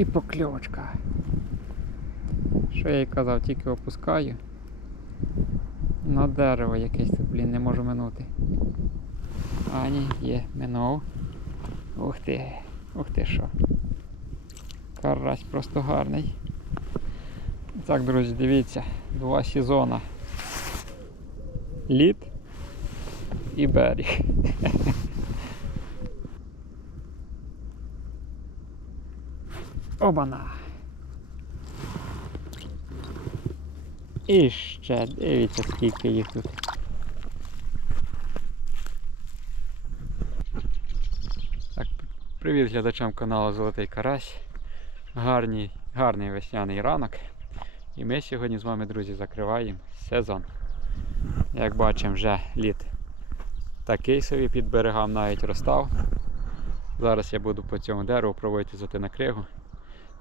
І покльовочка. Що я їй казав, тільки опускаю. На дерево якесь тут, блін, не можу минути. А ні, є, минув. Ух ти, ух ти що. Карась просто гарний. Так, друзі, дивіться, два сезона. Лід і берег. Обана. І ще дивіться, скільки їх тут. Так, привіт глядачам каналу Золотий Карась. Гарний, гарний весняний ранок. І ми сьогодні з вами, друзі, закриваємо сезон. Як бачимо, вже лід такий собі під берегам навіть розстав. Зараз я буду по цьому дереву пробувати зайти на кригу.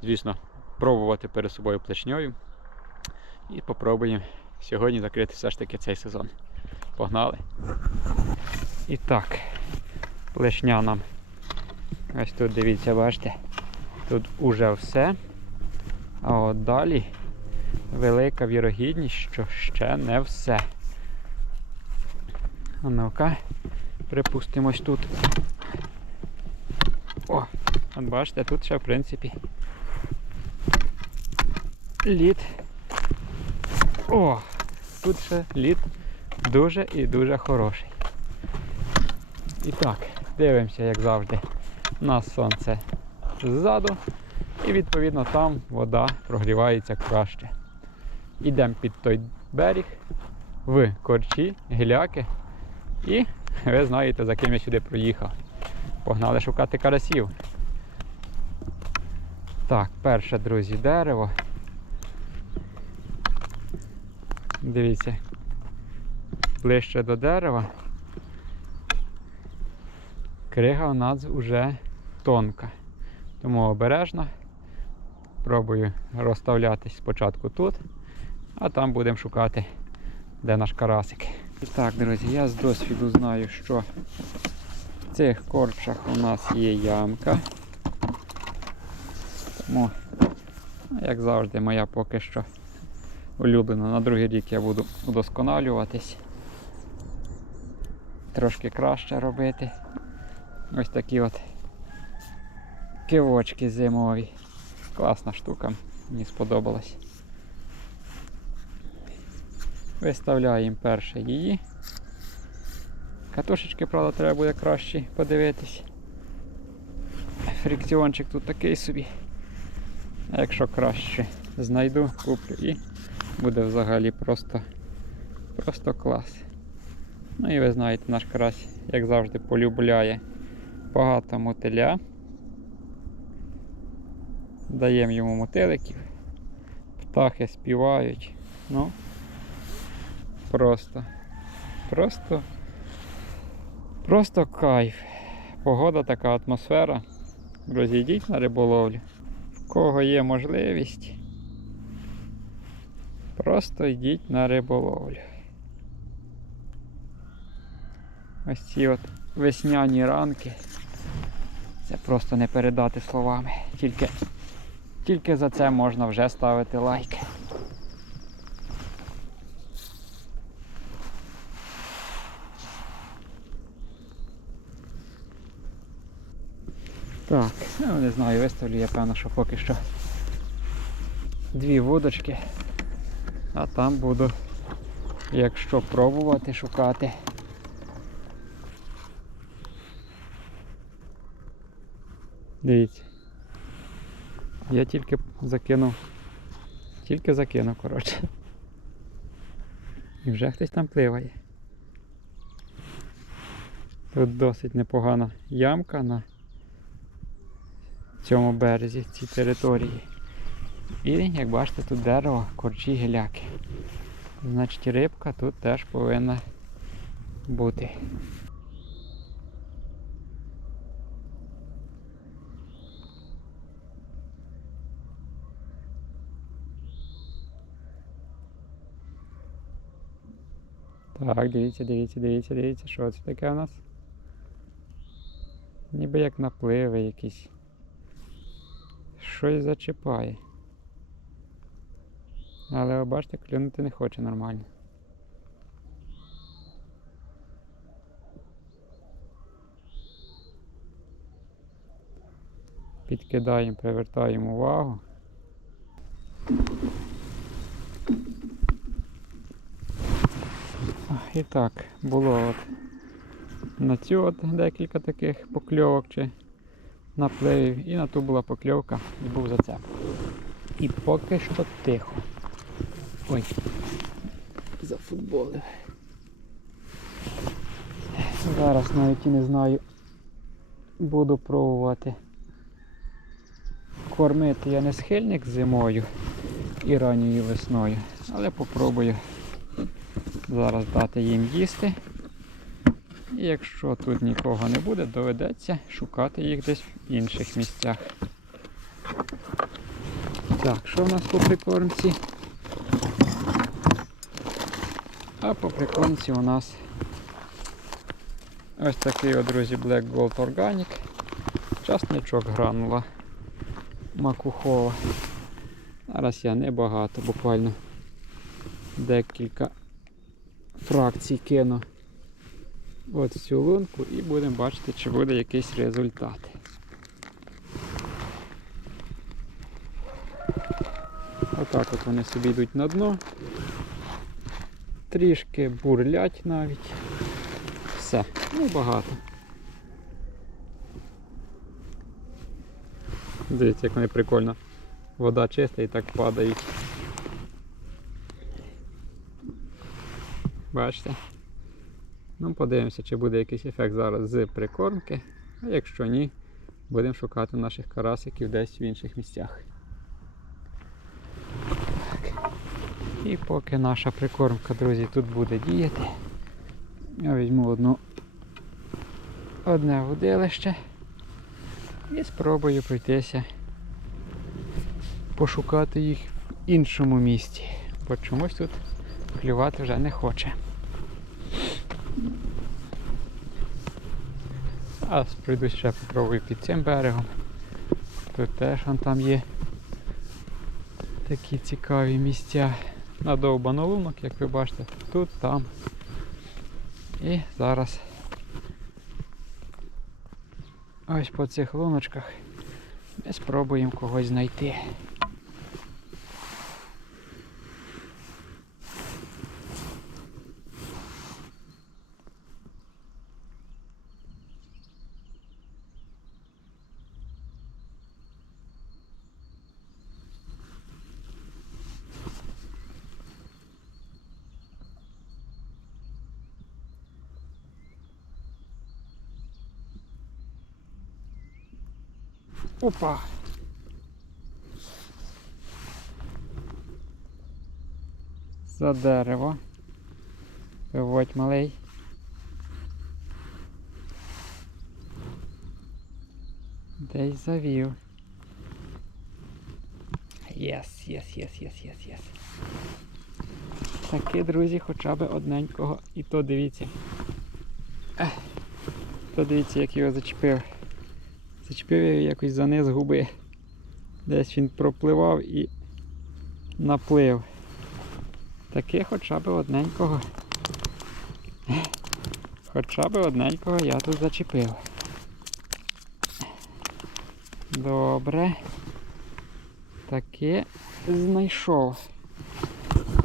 Звісно, пробувати перед собою плечньою. І попробуємо сьогодні закрити все ж таки цей сезон. Погнали. І так, плешня нам. Ось тут дивіться, бачите, тут уже все. А от далі велика вірогідність, що ще не все. А ну-ка, припустимось тут. О, от бачите, тут ще в принципі лід. О, тут ще лід дуже і дуже хороший. І так, дивимося, як завжди, на сонце ззаду. І відповідно там вода прогрівається краще. Ідемо під той берег в корчі, гіляки. І ви знаєте, за ким я сюди проїхав. Погнали шукати карасів. Так, перше, друзі, дерево. Дивіться, ближче до дерева. Крига у нас вже тонка. Тому обережно. Пробую розставлятись спочатку тут, а там будемо шукати, де наш карасик. І так, друзі, я з досвіду знаю, що в цих корчах у нас є ямка. Тому, як завжди, моя поки що улюблена. На другий рік я буду удосконалюватись. Трошки краще робити. Ось такі от кивочки зимові. Класна штука, мені сподобалась. Виставляємо перше її. Катушечки, правда, треба буде краще подивитись. Фрикціончик тут такий собі. Якщо краще знайду, куплю і буде взагалі просто, просто клас. Ну і ви знаєте, наш карась, як завжди, полюбляє багато мотиля. Даємо йому мотиликів, птахи співають. Ну, просто, просто, просто кайф. Погода така атмосфера. Друзі, йдіть на риболовлю. В кого є можливість, просто йдіть на риболовлю. Ось ці от весняні ранки. Це просто не передати словами. Тільки, тільки за це можна вже ставити лайк. Так, ну не знаю, виставлю я певно, що поки що дві вудочки, а там буду, якщо пробувати шукати. Дивіться. Я тільки закинув. Тільки закинув, коротше. І вже хтось там пливає. Тут досить непогана ямка на цьому березі, цій території. І, як бачите, тут дерево, корчі гіляки. Значить рибка тут теж повинна бути. Так, дивіться, дивіться, дивіться, дивіться, що це таке у нас? Ніби як напливи якісь. Щось зачіпає. Але ви бачите, клюнути не хоче нормально. Підкидаємо, привертаємо увагу. І так, було от на цю от декілька таких покльовок чи напливів, і на ту була покльовка і був зацеп. І поки що тихо. Ой, зафутболив. Зараз навіть і не знаю. Буду пробувати. Кормити я не схильник зимою і ранньою весною, але попробую зараз дати їм їсти. І якщо тут нікого не буде, доведеться шукати їх десь в інших місцях. Так, що в нас по прикормці? А по прикормці у нас ось такий, от, друзі, Black Gold Organic. Часничок гранула макухова. Зараз я небагато, буквально декілька фракцій кину от цю лунку і будемо бачити, чи буде якийсь результат. Отак от вони собі йдуть на дно. Трішки бурлять навіть. Все, ну багато. Дивіться, як вони прикольно. Вода чиста і так падають. Бачите? Ну, подивимося, чи буде якийсь ефект зараз з прикормки. А якщо ні, будемо шукати наших карасиків десь в інших місцях. І поки наша прикормка, друзі, тут буде діяти, я візьму одну одне водилище і спробую пройтися, пошукати їх в іншому місці, бо чомусь тут клювати вже не хоче. А прийду ще попробую під цим берегом. Тут теж вон там є такі цікаві місця. Надовбано лунок, як ви бачите, тут, там. І зараз ось по цих луночках ми спробуємо когось знайти. Опа! За дерево. Виводь малий. Десь завів. Єс, єс, єс, єс, єс, єс. Таки, друзі, хоча б одненького. І то дивіться. То дивіться, як його зачепив. Зачепив я якось за низ губи. Десь він пропливав і наплив. Таки хоча б одненького. Хоча б одненького я тут зачепив. Добре. Таки знайшов.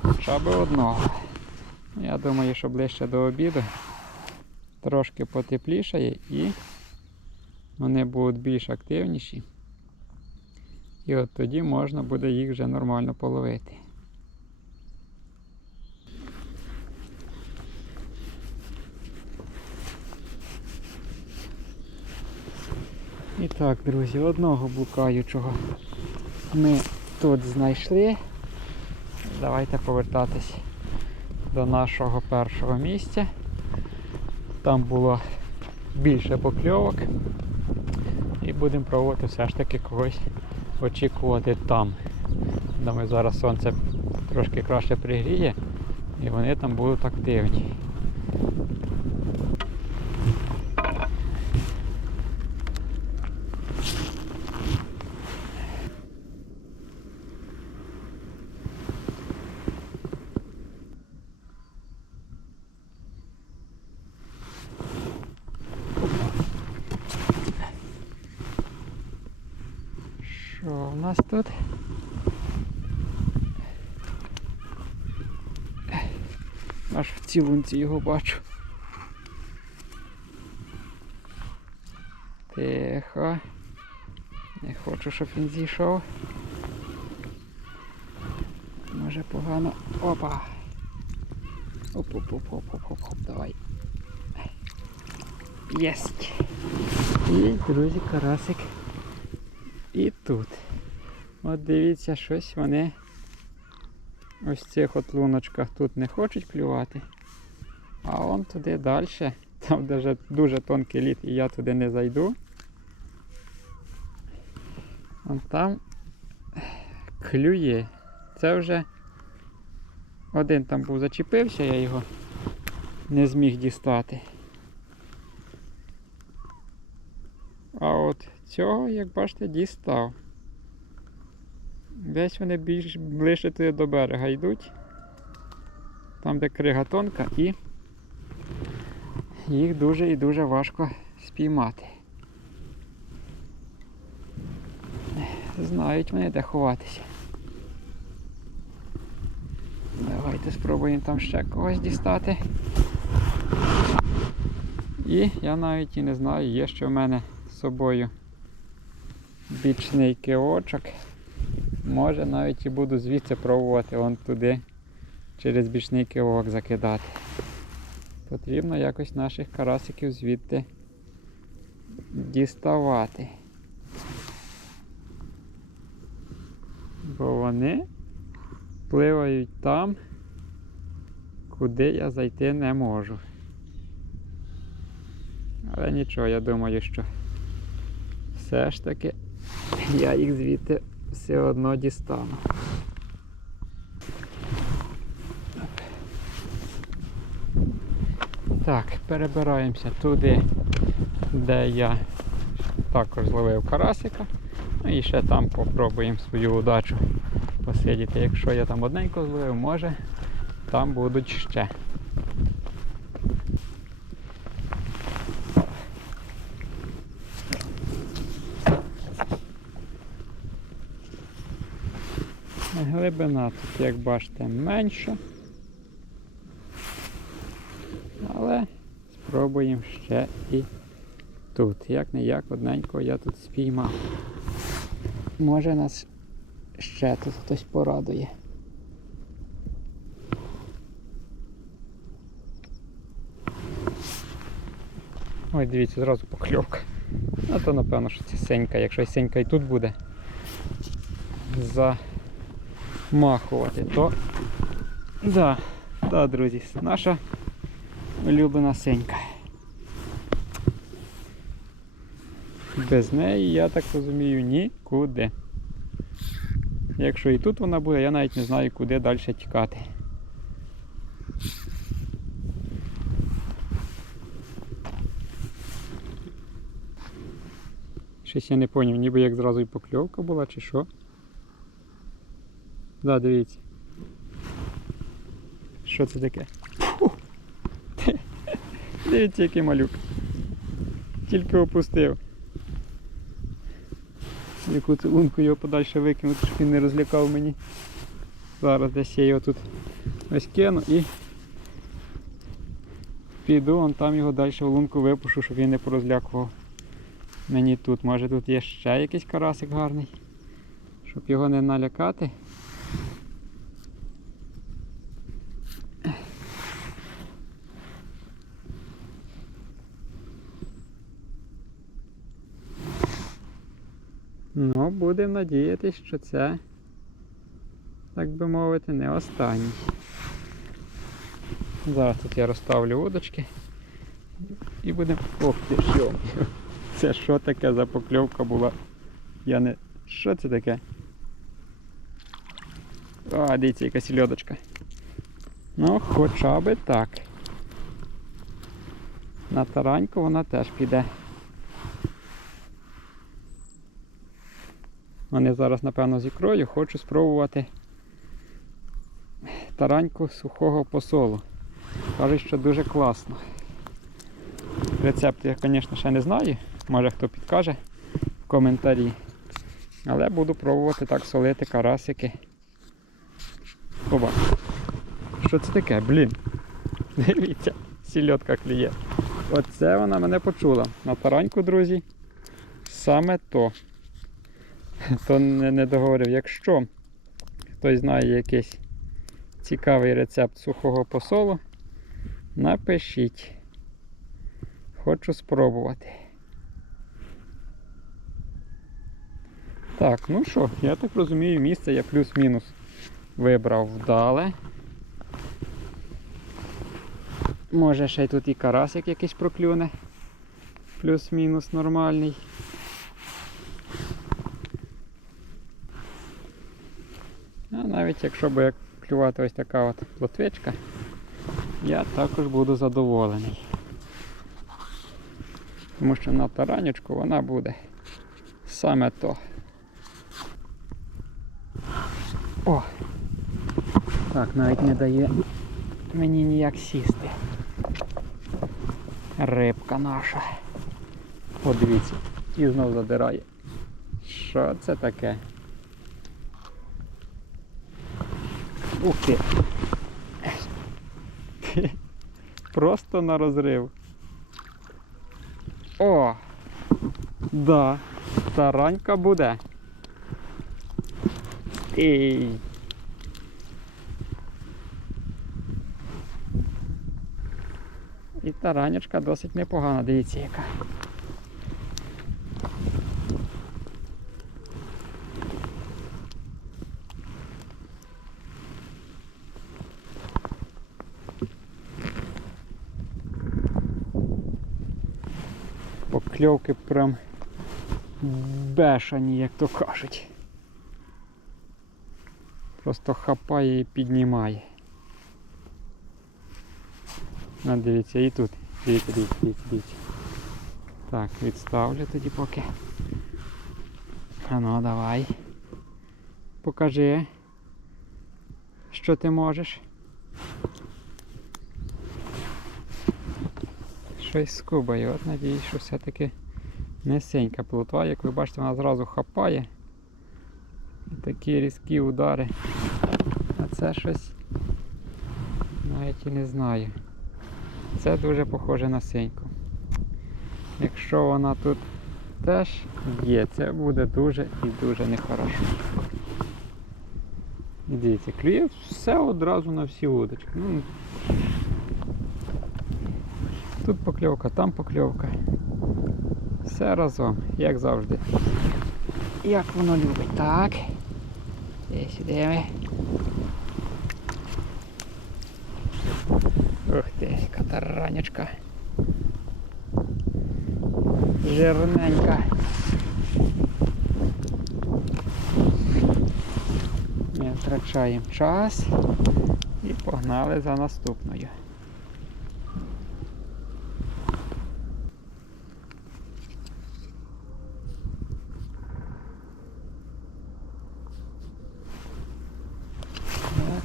Хоча б одного. Я думаю, що ближче до обіду трошки потеплішає і вони будуть більш активніші. І от тоді можна буде їх вже нормально половити. І так, друзі, одного блукаючого ми тут знайшли. Давайте повертатись до нашого першого місця. Там було більше покльовок. І будемо пробувати все ж таки когось очікувати там. Думаю, зараз сонце трошки краще пригріє і вони там будуть активні. Що у нас тут? Аж в цілунці його бачу. Тихо. Не хочу, щоб він зійшов. Може погано. Опа! Оп-оп-оп-оп-оп-оп, давай. Єсть! І, друзі, карасик. І тут. От дивіться, щось вони ось цих от луночках тут не хочуть клювати. А он туди далі, там даже дуже тонкий лід і я туди не зайду. Вон там клює. Це вже один там був зачепився, я його не зміг дістати. А от цього, як бачите, дістав. Десь вони більш ближче до берега йдуть. Там, де крига тонка, і їх дуже і дуже важко спіймати. Знають вони де ховатися. Давайте спробуємо там ще когось дістати. І я навіть і не знаю, є ще в мене з собою бічний кивочок. Може навіть і буду звідси пробувати вон туди через бічний кивок закидати. Потрібно якось наших карасиків звідти діставати. Бо вони пливають там, куди я зайти не можу. Але нічого, я думаю, що все ж таки я їх звідти все одно дістану. Так, перебираємося туди, де я також зловив карасика. Ну і ще там попробуємо свою удачу посидіти. Якщо я там одненько зловив, може там будуть ще. Глибина тут, як бачите, менша. Але спробуємо ще і тут. Як не як одненько я тут спіймав. Може нас ще тут хтось порадує. Ой, дивіться, зразу покльовка. А то напевно, що це сенька. Якщо сенька і тут буде замахувати, то да, да, друзі, наша улюблена сенька. Без неї, я так розумію, нікуди. Якщо і тут вона буде, я навіть не знаю, куди далі тікати. Щось я не зрозумів, ніби як зразу і покльовка була, чи що. Да, дивіться. Що це таке? Дивіться, який малюк. Тільки опустив. Яку цю лунку його подальше викинути, щоб він не розлякав мені. Зараз десь я його тут ось кину і піду, вон там його далі в лунку випушу, щоб він не порозлякував мені тут. Може тут є ще якийсь карасик гарний, щоб його не налякати. Ну, будемо надіятися, що це, так би мовити, не останній. Зараз тут я розставлю удочки і будемо... Ох ти що! Це що таке за покльовка була? Я не... Що це таке? А, дивіться, якась льодочка. Ну, хоча би так. На тараньку вона теж піде. Вони зараз, напевно, з ікрою хочу спробувати тараньку сухого посолу. Кажуть, що дуже класно. Рецепт я, звісно, ще не знаю. Може хто підкаже в коментарі. Але буду пробувати так солити карасики. Оба. Що це таке? Блін. Дивіться, сільотка клює. Оце вона мене почула. На тараньку, друзі. Саме то. То не, договорив. Якщо хтось знає якийсь цікавий рецепт сухого посолу, напишіть. Хочу спробувати. Так, ну що, я так розумію, місце я плюс-мінус вибрав вдале. Може ще й тут і карасик якийсь проклюне. Плюс-мінус нормальний. А навіть якщо буде клювати ось така от плотвичка, я також буду задоволений. Тому що на таранючку вона буде саме то. О! Так, навіть не дає мені ніяк сісти. Рибка наша. Подивіться, і знов задирає. Що це таке? Ух ти! Просто на розрив. О! Да, таранька буде. Ей. І таранячка досить непогана, дивіться яка. Покльовки прям бешані, як то кажуть. Просто хапає і піднімає. А, дивіться, і тут. Дивіться, дивіться, дивіться, дивіться. Так, відставлю тоді поки. А ну, давай. Покажи, що ти можеш. Щось скубає. От надіюсь, що все-таки несенька плотва. Як ви бачите, вона зразу хапає. І такі різкі удари. А це щось навіть і не знаю. Це дуже похоже на синьку. Якщо вона тут теж є, це буде дуже і дуже нехорошо. Дивіться, клює все одразу на всі удочки. Ну, тут покльовка, там покльовка. Все разом, як завжди. Як воно любить. Так. Сюди ми. Ух ти, катаранечка. Жирненька. Не втрачаємо час і погнали за наступною. Так.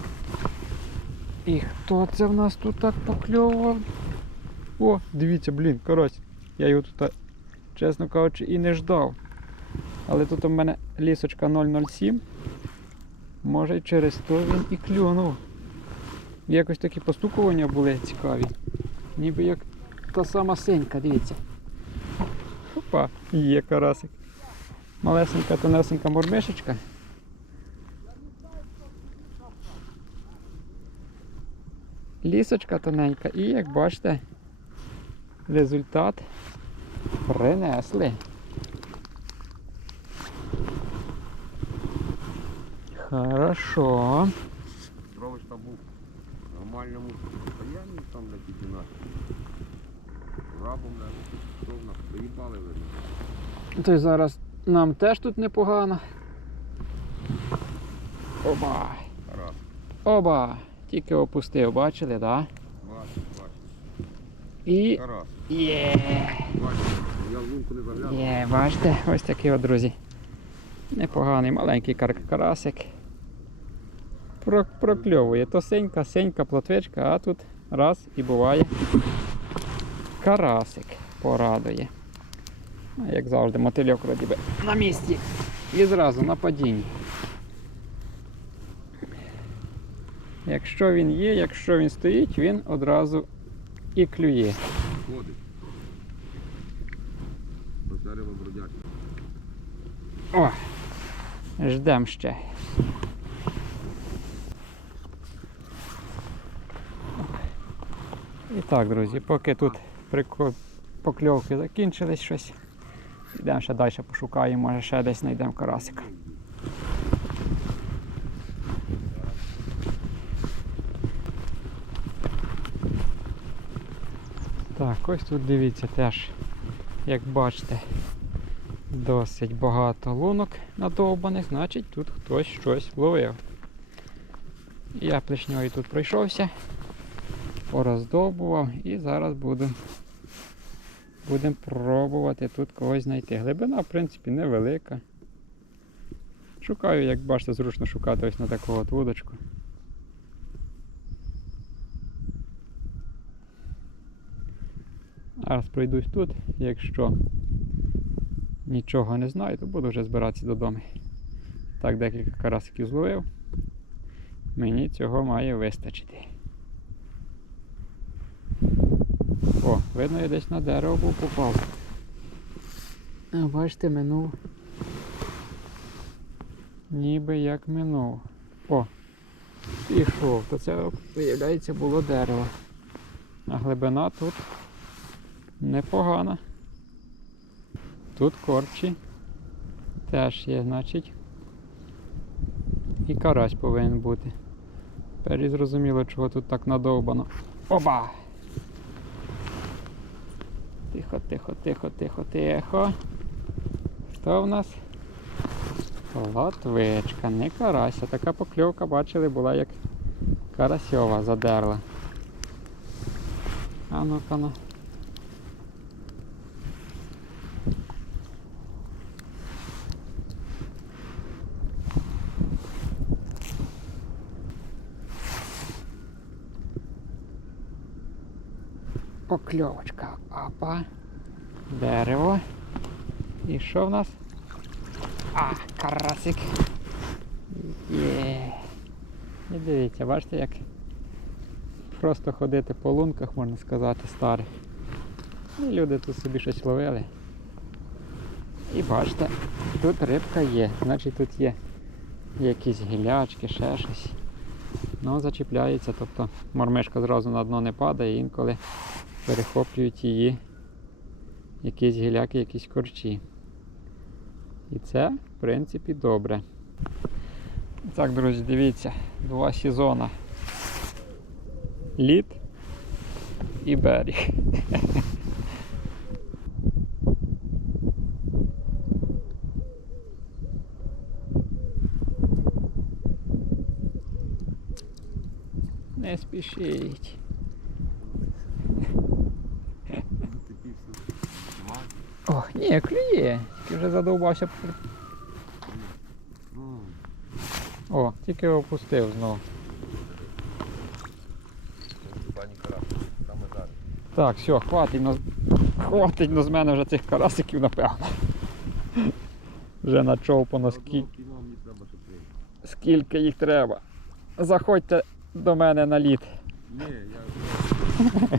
І хто це в нас тут так покльовував? О, дивіться, блін, карась. Я його тут, чесно кажучи, і не ждав. Але тут у мене лісочка 007. Може й через то він і клюнув. Якось такі постукування були цікаві. Ніби як та сама синька, дивіться. Опа, є карасик. Малесенька тонесенька мормишечка. Лісочка тоненька і як бачите, результат принесли. Хорошо. Там був в нормальному состоянні там на підінах. Рабом повна приїбали видно. То й зараз нам теж тут непогано. Оба. Раз. Оба. Тільки опустив, бачили, так? Да? Бачиш, бачиш. І Раз. є. Я в лунку не заглянув. Є, бачите, ось такий от, друзі. Непоганий маленький кар- карасик. Про- прокльовує. То синька, синька, плотвичка, а тут раз і буває. Карасик порадує. А як завжди, мотильок вроді би на місці. і зразу на падінні. Якщо він є, якщо він стоїть, він одразу і клює. Ходить. О! Ждем ще. І так, друзі, поки тут покльовки закінчились щось. Йдемо ще далі пошукаємо, може ще десь знайдемо карасика. Так, ось тут дивіться теж, як бачите, досить багато лунок надовбаних, значить тут хтось щось ловив. Я плешньою тут пройшовся, пороздовбував і зараз буду будемо пробувати тут когось знайти. Глибина, в принципі, невелика. Шукаю, як бачите, зручно шукати ось на таку от вудочку. Зараз пройдусь тут, якщо нічого не знаю, то буду вже збиратися додому. Так, декілька карасиків зловив. Мені цього має вистачити. О, видно, я десь на дерево був попав. А, бачите, минув. Ніби як минув. О! Пішов, то це, виявляється, було дерево. А глибина тут непогана. Тут корчі теж є, значить. І карась повинен бути. Тепер і зрозуміло, чого тут так надовбано. Оба! Тихо, тихо, тихо, тихо, тихо. Хто в нас? Латвичка, не карася. Така покльовка, бачили, була як карасьова задерла. А ну-ка ну. Покльовочка. Опа. Дерево. І що в нас? А, карасик. Є. І дивіться, бачите, як просто ходити по лунках, можна сказати, старих. І люди тут собі щось ловили. І бачите, тут рибка є. Значить тут є якісь гілячки, ще щось. Ну, зачіпляється, тобто мормишка зразу на дно не падає, інколи перехоплюють її якісь гіляки, якісь корчі. І це, в принципі, добре. Так, друзі, дивіться, два сезони. Лід і берег. Не спішіть. Такий все. Ох, ні, клює. Тільки вже задовбався. О, тільки опустив знову. Так, все, хватить, но... хватить но з мене вже цих карасиків, напевно. Вже скільки, треба ще три. скільки їх треба. Заходьте до мене на лід. Ні. Я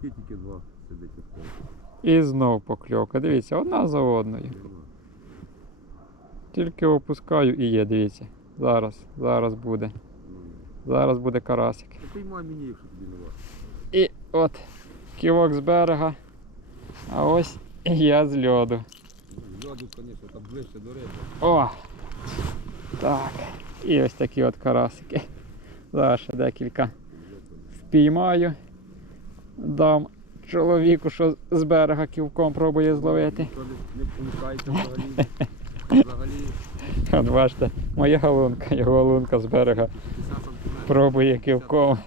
Хребті тільки два сидить у І знов покльовка. Дивіться, одна за одною. Тільки опускаю і є, дивіться. Зараз, зараз буде. Зараз буде карасик. Та мені, якщо тобі не важко. І от ківок з берега. А ось і я з льоду. Льоду, звісно, там ближче до риби. О! Так. І ось такі от карасики. Зараз ще декілька впіймаю. Дам чоловіку, що з берега ківком пробує зловити. Не, не помикається взагалі. Взагалі, От бачите, моя лунка, його лунка з берега пробує ківком.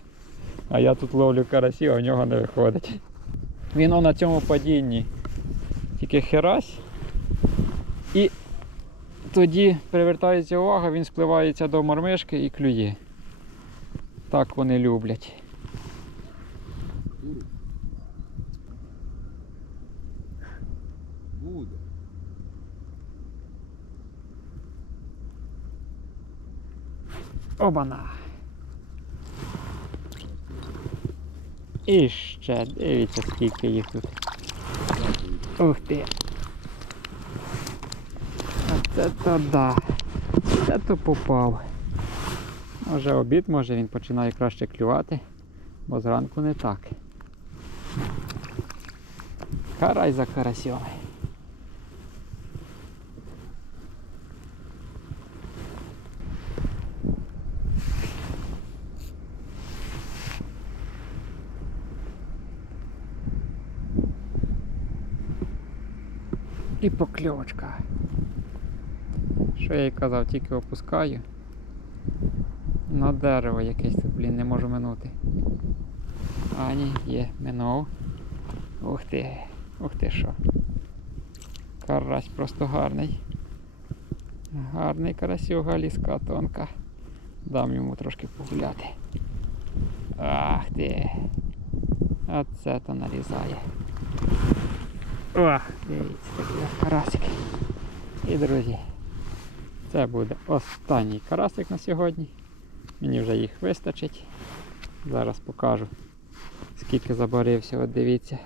А я тут ловлю карасів, а в нього не виходить. Він на цьому падінні. Тільки херась. І тоді привертається увага, він спливається до мормишки і клює. Так вони люблять. Куру. Буде. Обана. І ще, дивіться, скільки їх тут. Ух ти. А це то да. Це то попав. Може обід, може він починає краще клювати, бо зранку не так. Карай за карасьом. І покльовочка. Що я й казав, тільки опускаю. На дерево якесь тут, блін, не можу минути. А ні, є, минув. Ух ти, ух ти що. Карась просто гарний. Гарний карасюга, ліска тонка. Дам йому трошки погуляти. Ах ти. Оце то нарізає. О, дивіться, такий карасик. І друзі, це буде останній карасик на сьогодні. Мені вже їх вистачить. Зараз покажу, скільки заборився. От дивіться.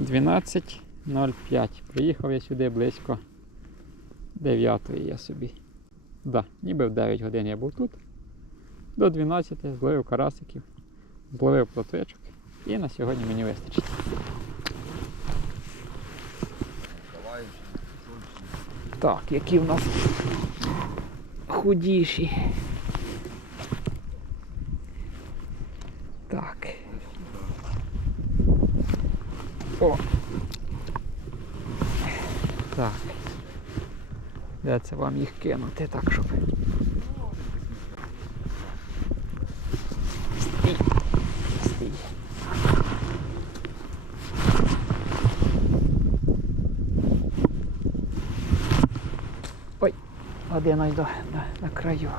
12.05. Приїхав я сюди близько 9 я собі. Да, ніби в 9 годин я був тут. До 12 зловив карасиків, зловив плотвичок. І на сьогодні мені вистачить. Так, які в нас худіші. Так. О. Так. Де це вам їх кинути так, щоб. Ось до, на, на краю.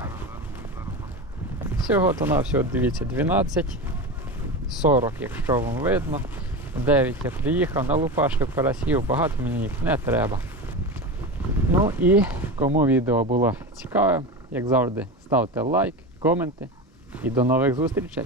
Всього то на всього, дивіться, 12, 40, якщо вам видно. 9 я приїхав, налупашив карасів, багато мені їх не треба. Ну і кому відео було цікаве, як завжди, ставте лайк, коменти і до нових зустрічей.